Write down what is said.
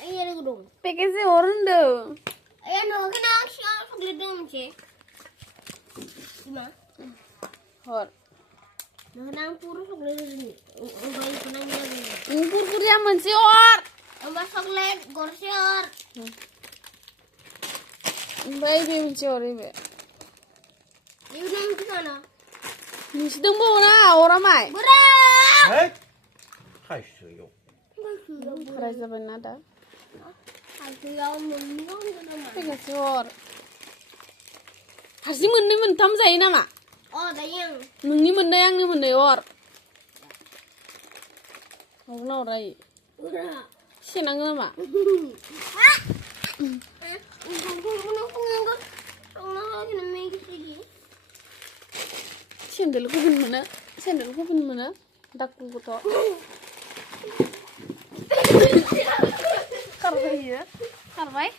Iya ada gedung. Paketnya orang deh. No, kena coklat dengan cek. Gimana? Hor. Kena puru coklat ini. Enggak kena lagi. Pur zaman sih or. Tambah coklat gorsior. Baby mencuri be. Ini udah di sana. Mesti dong na orang mai. Berat. 哎，太实用。 Kerja benar dah. Aku yang menang kena. Paketnya or. Harusnya men tam saya nama. Oh, dah yang. Nungi yang ni or. Orang orang. Berat. Senang nama. Sendal ko pun mana? Dakku ko to. Karbai ya? Karbai?